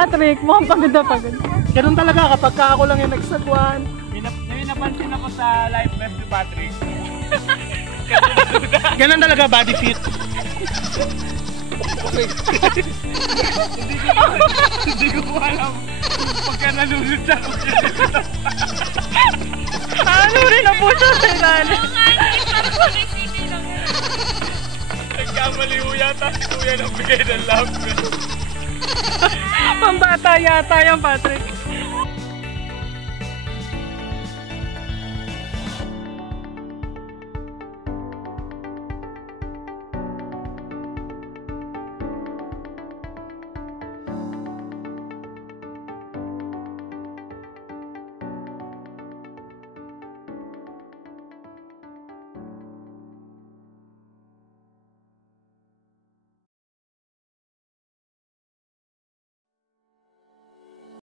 Patrick, mukhang pagod na pagod. Ganun talaga kapag ako lang yung nagsagwan. May napansin ako sa live vest ni Patrick. Ganun talaga body fit. Okay. Hindi ko alam pagka nalulod siya kung Ano rin ang puso sa ilalim? nagkamali mo yata si Kuya nang bigay ng love vest. Pambata yata yan, Patrick.